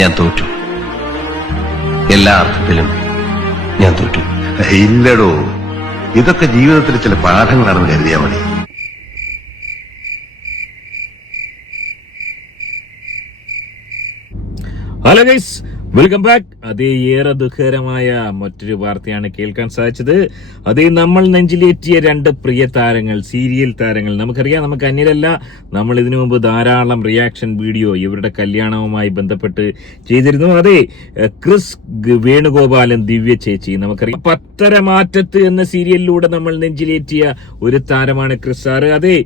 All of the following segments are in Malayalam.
ഞാൻ തോറ്റു. എല്ലാ അർത്ഥത്തിലും ഞാൻ തോറ്റു. ഇല്ലടോ, ഇതൊക്കെ ജീവിതത്തിൽ ചില പാഠങ്ങളാണെന്ന് കരുതിയാൽ മതി. Hello guys, welcome back. അതേ ഏറെ ദുഃഖകരമായ മറ്റൊരു വാർത്തയാണ് കേൾക്കാൻ സാധിച്ചത്. അതേ നമ്മൾ നെഞ്ചിലേറ്റിയ രണ്ട് പ്രിയ താരങ്ങൾ, സീരിയൽ താരങ്ങൾ. നമുക്കറിയാം, നമുക്ക് അന്യരല്ല. നമ്മൾ ഇതിനു മുമ്പ് ധാരാളം റിയാക്ഷൻ വീഡിയോ ഇവരുടെ കല്യാണവുമായി ബന്ധപ്പെട്ട് ചെയ്തിരുന്നു. അതെ, ക്രിസ് വേണുഗോപാലും ദിവ്യ ചേച്ചി. നമുക്കറിയാം, പത്തരമാറ്റത്ത് എന്ന സീരിയലിലൂടെ നമ്മൾ നെഞ്ചിലേറ്റിയ ഒരു താരമാണ് ക്രിസ് സാറ്. അതെ,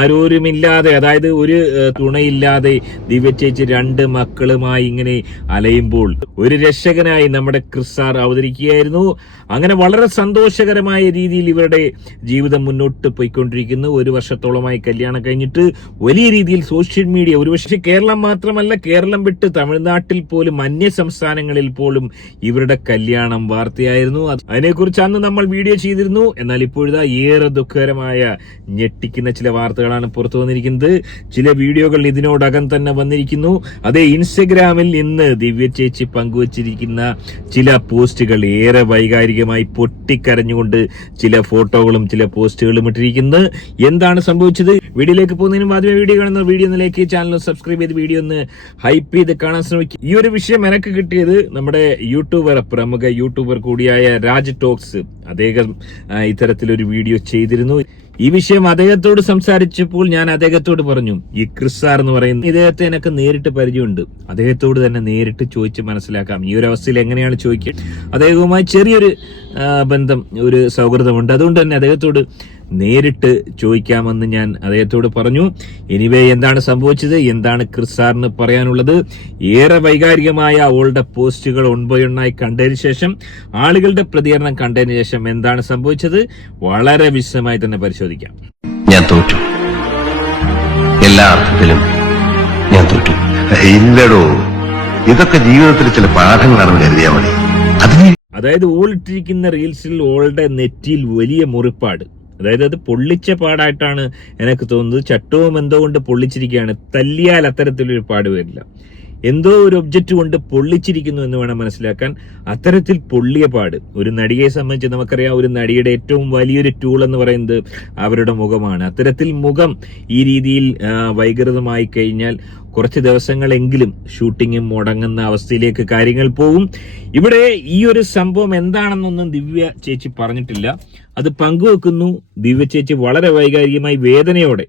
ആരോരുമില്ലാതെ, അതായത് ഒരു തുണയില്ലാതെ ദിവ്യ ചേച്ചി രണ്ട് മക്കളുമായി ഇങ്ങനെ അലയുമ്പോൾ ഒരു രക്ഷകനായി നമ്മുടെ ക്രിസ് സാർ അവതരിക്കുകയായിരുന്നു. അങ്ങനെ വളരെ സന്തോഷകരമായ രീതിയിൽ ഇവരുടെ ജീവിതം മുന്നോട്ട് പോയിക്കൊണ്ടിരിക്കുന്നു. ഒരു വർഷത്തോളമായി കല്യാണം കഴിഞ്ഞിട്ട് വലിയ രീതിയിൽ സോഷ്യൽ മീഡിയ, ഒരുപക്ഷെ കേരളം മാത്രമല്ല, കേരളം വിട്ട് തമിഴ്നാട്ടിൽ പോലും അന്യ സംസ്ഥാനങ്ങളിൽ പോലും ഇവരുടെ കല്യാണം വാർത്തയായിരുന്നു. അതിനെക്കുറിച്ച് അന്ന് നമ്മൾ വീഡിയോ ചെയ്തിരുന്നു. എന്നാൽ ഇപ്പോഴത്തെ ഏറെ ദുഃഖകരമായ ഞെട്ടിക്കുന്ന ചില വാർത്തകളാണ് പുറത്തു വന്നിരിക്കുന്നത്. ചില വീഡിയോകൾ ഇതിനോടകം തന്നെ വന്നിരിക്കുന്നു. അതേ, ഇൻസ്റ്റഗ്രാമിൽ ഇന്ന് ദിവ്യ ചേച്ചി പങ്കുവച്ചിരിക്കുന്ന ചില പോസ്റ്റുകൾ ഏറെ വൈകാരികമായി പൊട്ടിക്കരഞ്ഞുകൊണ്ട് ചില ഫോട്ടോകളും ചില പോസ്റ്റുകളും ഇട്ടിരിക്കുന്നത്. എന്താണ് സംഭവിച്ചത്? വീഡിയോയിലേക്ക് പോകുന്നതിനും ആദ്യമേ വീഡിയോ കാണുന്ന വീഡിയോ ഒന്നിലേക്ക് ചാനൽ സബ്സ്ക്രൈബ് ചെയ്ത് വീഡിയോ ഒന്ന് ഹൈപ്പ് ചെയ്ത് കാണാൻ ശ്രമിക്കും. ഈ ഒരു വിഷയം എനിക്ക് കിട്ടിയത് നമ്മുടെ പ്രമുഖ യൂട്യൂബർ കൂടിയായ രാജ് ടോക്സ്. അദ്ദേഹം ഇത്തരത്തിലൊരു വീഡിയോ ചെയ്തിരുന്നു. ഈ വിഷയം അദ്ദേഹത്തോട് സംസാരിച്ചപ്പോൾ ഞാൻ അദ്ദേഹത്തോട് പറഞ്ഞു, ഈ ക്രിസ് സാർ എന്ന് പറയുന്ന ഇദ്ദേഹത്തെ എനിക്ക് നേരിട്ട് പരിചയമുണ്ട്, അദ്ദേഹത്തോട് തന്നെ നേരിട്ട് ചോദിച്ച് മനസ്സിലാക്കാം. ഈ ഒരു അവസ്ഥയിൽ എങ്ങനെയാണ് ചോദിക്കുക? അദ്ദേഹവുമായി ചെറിയൊരു ബന്ധം, ഒരു സൗഹൃദമുണ്ട്. അതുകൊണ്ട് തന്നെ അദ്ദേഹത്തോട് നേരിട്ട് ചോദിക്കാമെന്ന് ഞാൻ അദ്ദേഹത്തോട് പറഞ്ഞു. എനിവേ, എന്താണ് സംഭവിച്ചത്, എന്താണ് ക്രിസ് സാറിന് പറയാനുള്ളത്? ഏറെ വൈകാരികമായ അവളുടെ പോസ്റ്റുകൾ ഒൻപതൊന്നായി കണ്ടതിന് ശേഷം, ആളുകളുടെ പ്രതികരണം കണ്ടതിന് ശേഷം എന്താണ് സംഭവിച്ചത് വളരെ വിശദമായി തന്നെ പരിശോധിക്കാം. ഞാൻ തോറ്റു. എല്ലാ അർത്ഥത്തിലും ഞാൻ തോറ്റു. ഇല്ലടോ, ഇതൊക്കെ ജീവിതത്തിൽ ചില പാഠങ്ങളാണെന്ന് കരുതിയാൽ മതി. അതായത്, ഓളിട്ടിരിക്കുന്ന റീൽസിൽ ഓളുടെ നെറ്റിയിൽ വലിയ മുറിപ്പാട്, അതായത് അത് പൊള്ളിച്ച പാടായിട്ടാണ് എനിക്ക് തോന്നുന്നത്. ചട്ടവും എന്തോ കൊണ്ട് പൊള്ളിച്ചിരിക്കുകയാണ്. തല്ലിയാൽ അത്തരത്തിലൊരു പാട് വരില്ല. എന്തോ ഒരു ഒബ്ജക്റ്റ് കൊണ്ട് പൊള്ളിച്ചിരിക്കുന്നു എന്ന് വേണം മനസ്സിലാക്കാൻ. അത്തരത്തിൽ പൊള്ളിയ പാട് ഒരു നടിയെ സംബന്ധിച്ച് നമുക്കറിയാം, ഒരു നടിയുടെ ഏറ്റവും വലിയൊരു ടൂൾ എന്ന് പറയുന്നത് അവരുടെ മുഖമാണ്. അത്തരത്തിൽ മുഖം ഈ രീതിയിൽ വൈകൃതമായി കഴിഞ്ഞാൽ കുറച്ച് ദിവസങ്ങളെങ്കിലും ഷൂട്ടിങ്ങും മുടങ്ങുന്ന അവസ്ഥയിലേക്ക് കാര്യങ്ങൾ പോകും. ഇവിടെ ഈ ഒരു സംഭവം എന്താണെന്നൊന്നും ദിവ്യ ചേച്ചി പറഞ്ഞിട്ടില്ല. അത് പങ്കുവെക്കുന്നു. ദിവ്യ ചേച്ചി വളരെ വൈകാരികമായി വേദനയോടെ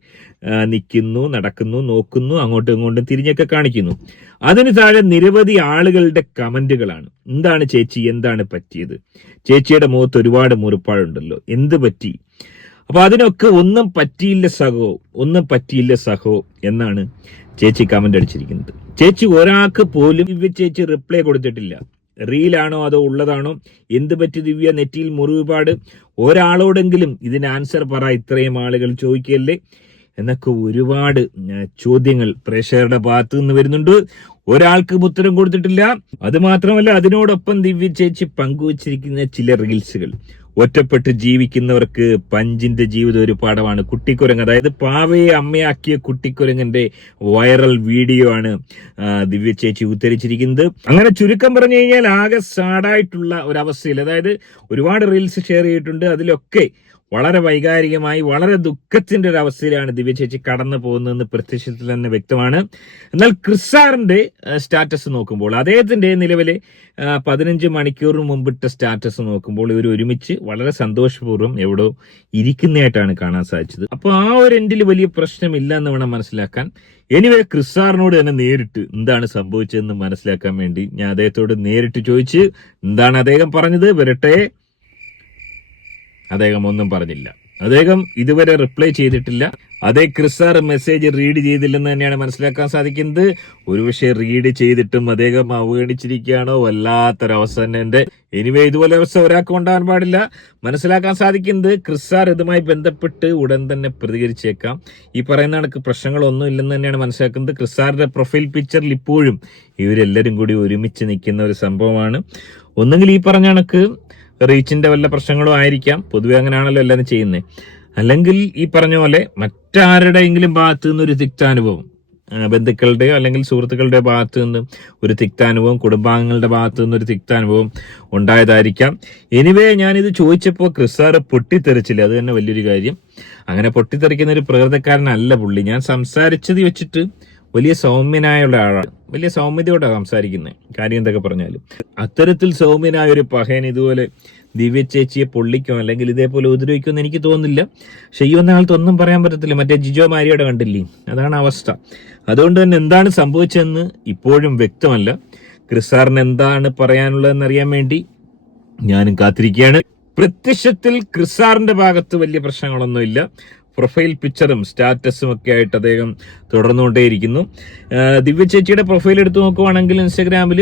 നിൽക്കുന്നു, നടക്കുന്നു, നോക്കുന്നു, അങ്ങോട്ടും ഇങ്ങോട്ടും തിരിഞ്ഞൊക്കെ കാണിക്കുന്നു. അതിന് താഴെ നിരവധി ആളുകളുടെ കമന്റുകളാണ്. എന്താണ് ചേച്ചി, എന്താണ് പറ്റിയത്? ചേച്ചിയുടെ മുഖത്ത് ഒരുപാട് മുറിപ്പാടുണ്ടല്ലോ, എന്ത് പറ്റി? അപ്പൊ അതിനൊക്കെ ഒന്നും പറ്റിയില്ല സഹോ, ഒന്നും പറ്റിയില്ല സഹോ എന്നാണ് ചേച്ചി കമന്റ് അടിച്ചിരിക്കുന്നത്. ചേച്ചി ഒരാൾക്ക് പോലും ദിവ്യ ചേച്ചി റിപ്ലൈ കൊടുത്തിട്ടില്ല. റീലാണോ അതോ ഉള്ളതാണോ? എന്ത് പറ്റി ദിവ്യ, നെറ്റിയിൽ മുറിവുപാട്? ഒരാളോടെങ്കിലും ഇതിന് ആൻസർ പറ, ഇത്രയും ആളുകൾ ചോദിക്കല്ലേ എന്നൊക്കെ ഒരുപാട് ചോദ്യങ്ങൾ പ്രേക്ഷകരുടെ ഭാഗത്തു നിന്ന് വരുന്നുണ്ട്. ഒരാൾക്കും ഉത്തരം കൊടുത്തിട്ടില്ല. അത് മാത്രമല്ല, അതിനോടൊപ്പം ദിവ്യ ചേച്ചി പങ്കുവച്ചിരിക്കുന്ന ചില റീൽസുകൾ, ഒറ്റപ്പെട്ട് ജീവിക്കുന്നവർക്ക് പഞ്ചിന്റെ ജീവിതം ഒരു പാഠമാണ്. കുട്ടിക്കുരങ്ങ്, അതായത് പാവയെ അമ്മയാക്കിയ കുട്ടിക്കുരങ്ങന്റെ വൈറൽ വീഡിയോ ആണ് ദിവ്യ ചേച്ചി ഉദ്ധരിച്ചിരിക്കുന്നത്. അങ്ങനെ ചുരുക്കം പറഞ്ഞു കഴിഞ്ഞാൽ ആകെ സാഡായിട്ടുള്ള ഒരവസ്ഥയിൽ, അതായത് ഒരുപാട് റീൽസ് ഷെയർ ചെയ്തിട്ടുണ്ട്. അതിലൊക്കെ വളരെ വൈകാരികമായി വളരെ ദുഃഖത്തിന്റെ ഒരു അവസ്ഥയിലാണ് ദിവ്യ ചേച്ചി കടന്നു പോകുന്നതെന്ന് പ്രത്യക്ഷത്തിൽ തന്നെ വ്യക്തമാണ്. എന്നാൽ ക്രിസ് സാറിന്റെ സ്റ്റാറ്റസ് നോക്കുമ്പോൾ, അദ്ദേഹത്തിന്റെ നിലവിലെ 15 മണിക്കൂറിന് മുമ്പിട്ട സ്റ്റാറ്റസ് നോക്കുമ്പോൾ ഇവർ ഒരുമിച്ച് വളരെ സന്തോഷപൂർവ്വം എവിടോ ഇരിക്കുന്നതായിട്ടാണ് കാണാൻ സാധിച്ചത്. അപ്പൊ ആ ഒരു എൻഡിൽ വലിയ പ്രശ്നമില്ല എന്ന് വേണം മനസ്സിലാക്കാൻ. എനിവേ, ക്രിസ് സാറിനോട് തന്നെ നേരിട്ട് എന്താണ് സംഭവിച്ചതെന്ന് മനസ്സിലാക്കാൻ വേണ്ടി ഞാൻ അദ്ദേഹത്തോട് നേരിട്ട് ചോദിച്ച് എന്താണ് അദ്ദേഹം പറഞ്ഞത് വരട്ടെ. അദ്ദേഹം ഒന്നും പറഞ്ഞില്ല. അദ്ദേഹം ഇതുവരെ റിപ്ലൈ ചെയ്തിട്ടില്ല. അതേ, ക്രിസ് സാർ മെസ്സേജ് റീഡ് ചെയ്തില്ലെന്ന് തന്നെയാണ് മനസ്സിലാക്കാൻ സാധിക്കുന്നത്. ഒരുപക്ഷെ റീഡ് ചെയ്തിട്ടും അദ്ദേഹം അവഗണിച്ചിരിക്കുകയാണോ, വല്ലാത്തൊരവസ്ഥ തന്നെ ഉണ്ട്. എനിവേ, ഇതുപോലെ അവസ്ഥ ഒരാൾക്ക് ഉണ്ടാകാൻ പാടില്ല. മനസ്സിലാക്കാൻ സാധിക്കുന്നത് ക്രിസ് സാർ ഇതുമായി ബന്ധപ്പെട്ട് ഉടൻ തന്നെ പ്രതികരിച്ചേക്കാം. ഈ പറയുന്ന കണക്ക് പ്രശ്നങ്ങളൊന്നും ഇല്ലെന്ന് തന്നെയാണ് മനസ്സിലാക്കുന്നത്. ക്രിസ് സാറിന്റെ പ്രൊഫൈൽ പിക്ചറിൽ ഇപ്പോഴും ഇവരെല്ലാവരും കൂടി ഒരുമിച്ച് നിൽക്കുന്ന ഒരു സംഭവമാണ്. ഒന്നുകിൽ ഈ പറഞ്ഞ കണക്ക് റീച്ചിന്റെ വല്ല പ്രശ്നങ്ങളും ആയിരിക്കാം, പൊതുവെ അങ്ങനെയാണല്ലോ എല്ലാവരും ചെയ്യുന്നത്. അല്ലെങ്കിൽ ഈ പറഞ്ഞ പോലെ മറ്റാരുടെയെങ്കിലും ഭാഗത്തു നിന്നൊരു തിക്താനുഭവം, ബന്ധുക്കളുടെയോ അല്ലെങ്കിൽ സുഹൃത്തുക്കളുടെ ഭാഗത്തു നിന്ന് ഒരു തിക്താനുഭവം, കുടുംബാംഗങ്ങളുടെ ഭാഗത്തു നിന്ന് ഒരു തിക്താനുഭവം ഉണ്ടായതായിരിക്കാം. എനിവേ, ഞാനിത് ചോദിച്ചപ്പോൾ ക്രിസാറ് പൊട്ടിത്തെറിച്ചില്ല, അത് തന്നെ വലിയൊരു കാര്യം. അങ്ങനെ പൊട്ടിത്തെറിക്കുന്ന ഒരു പ്രകൃതക്കാരനല്ല പുള്ളി. ഞാൻ സംസാരിച്ചത് വെച്ചിട്ട് വലിയ സൗമ്യനായുള്ള ആളാണ്, വലിയ സൗമ്യതയോടെ സംസാരിക്കുന്നത്, കാര്യം എന്തൊക്കെ പറഞ്ഞാലും. അത്തരത്തിൽ സൗമ്യനായ ഒരു പഹയൻ ഇതുപോലെ ദിവ്യ ചേച്ചിയെ പൊള്ളിക്കോ അല്ലെങ്കിൽ ഇതേപോലെ ഉപദ്രവിക്കുമെന്ന് എനിക്ക് തോന്നുന്നില്ല. പക്ഷെ ഈ വന്ന ആൾക്ക് ഒന്നും പറയാൻ പറ്റത്തില്ല. മറ്റേ ജിജോ മാരിയോടെ കണ്ടില്ലേ, അതാണ് അവസ്ഥ. അതുകൊണ്ട് തന്നെ എന്താണ് സംഭവിച്ചതെന്ന് ഇപ്പോഴും വ്യക്തമല്ല. ക്രിസാറിന് എന്താണ് പറയാനുള്ളതെന്ന് അറിയാൻ വേണ്ടി ഞാനും കാത്തിരിക്കുകയാണ്. പ്രത്യക്ഷത്തിൽ ക്രിസാറിന്റെ ഭാഗത്ത് വലിയ പ്രശ്നങ്ങളൊന്നുമില്ല. പ്രൊഫൈൽ പിക്ചറും സ്റ്റാറ്റസും ഒക്കെ ആയിട്ട് അദ്ദേഹം തുടർന്നുകൊണ്ടേയിരിക്കുന്നു. ദിവ്യ ചേച്ചിയുടെ പ്രൊഫൈൽ എടുത്ത് നോക്കുവാണെങ്കിൽ ഇൻസ്റ്റാഗ്രാമിൽ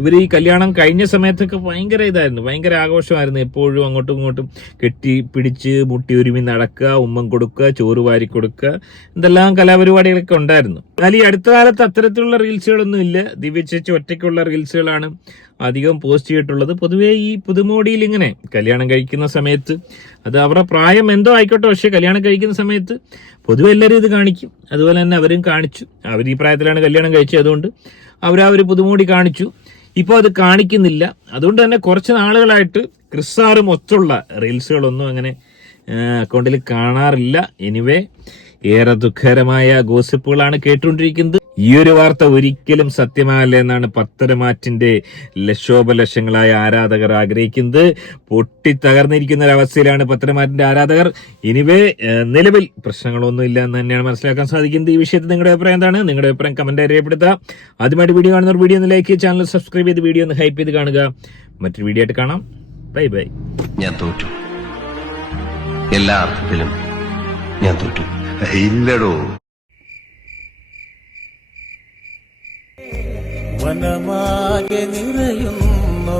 ഇവർ ഈ കല്യാണം കഴിഞ്ഞ സമയത്തൊക്കെ ഭയങ്കര ഇതായിരുന്നു, ഭയങ്കര ആഘോഷമായിരുന്നു. എപ്പോഴും അങ്ങോട്ടും ഇങ്ങോട്ടും കെട്ടി പിടിച്ച് മുട്ടി ഒരുമി നടക്കുക, ഉമ്മം കൊടുക്കുക, ചോറ് വാരി കൊടുക്കുക, എന്തെല്ലാം കലാപരിപാടികളൊക്കെ ഉണ്ടായിരുന്നു. എന്നാൽ ഈ അടുത്ത കാലത്ത് അത്തരത്തിലുള്ള റീൽസുകളൊന്നും ഇല്ല. ദിവ്യ ചേച്ചി ഒറ്റയ്ക്കുള്ള റീൽസുകളാണ് അധികം പോസ്റ്റ് ചെയ്തിട്ടുള്ളത്. പൊതുവേ ഈ പുതുമോടിയിൽ ഇങ്ങനെ കല്യാണം കഴിക്കുന്ന സമയത്ത്, അത് അവരുടെ പ്രായം എന്തോ ആയിക്കോട്ടെ, പക്ഷെ കല്യാണം കഴിക്കുന്ന സമയത്ത് പൊതുവെ എല്ലാവരും ഇത് കാണിക്കും. അതുപോലെ തന്നെ അവരും കാണിച്ചു. അവർ ഈ പ്രായത്തിലാണ് കല്യാണം കഴിച്ചത്, അതുകൊണ്ട് അവരാ ഒരു പുതുമോടി കാണിച്ചു. ഇപ്പോൾ അത് കാണിക്കുന്നില്ല. അതുകൊണ്ട് തന്നെ കുറച്ച് നാളുകളായിട്ട് ക്രിസാറും ഒത്തുള്ള റീൽസുകളൊന്നും അങ്ങനെ അക്കൗണ്ടിൽ കാണാറില്ല. എനിവേ, ഏറെ ദുഃഖകരമായ ഗോസിപ്പുകളാണ് കേട്ടുകൊണ്ടിരിക്കുന്നത്. ഈ ഒരു വാർത്ത ഒരിക്കലും സത്യമല്ല എന്നാണ് പത്തരമാറ്റിന്റെ ലക്ഷോപലക്ഷങ്ങളായ ആരാധകർ ആഗ്രഹിക്കുന്നത്. പൊട്ടിത്തകർന്നിരിക്കുന്ന ഒരവസ്ഥയിലാണ് പത്തരമാറ്റിന്റെ ആരാധകർ. എനിവേ, നിലവിൽ പ്രശ്നങ്ങളൊന്നും ഇല്ല എന്ന് തന്നെയാണ് മനസ്സിലാക്കാൻ സാധിക്കുന്നത്. ഈ വിഷയത്തിൽ നിങ്ങളുടെ അഭിപ്രായം എന്താണ്? നിങ്ങളുടെ അഭിപ്രായം കമന്റായി രേഖപ്പെടുത്തുക. ആദ്യമായിട്ട് വീഡിയോ കാണുന്നവർ വീഡിയോ ഒന്ന് ലൈക്ക് ചെയ്ത് ചാനൽ സബ്സ്ക്രൈബ് ചെയ്ത് വീഡിയോ ഒന്ന് ഹൈപ്പ് ചെയ്ത് കാണുക. മറ്റൊരു വീഡിയോ ആയിട്ട് കാണാം. Bye bye. ഞാൻ തോറ്റു. എല്ലാ അർത്ഥത്തിലും ഞാൻ തോറ്റു. ഇല്ലടോ. വനമാകെ നിറയുന്നു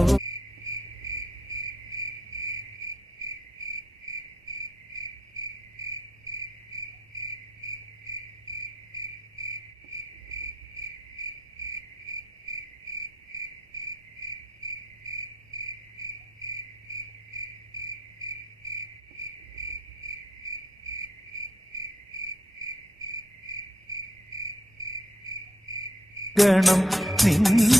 ഗണം നിന്നെ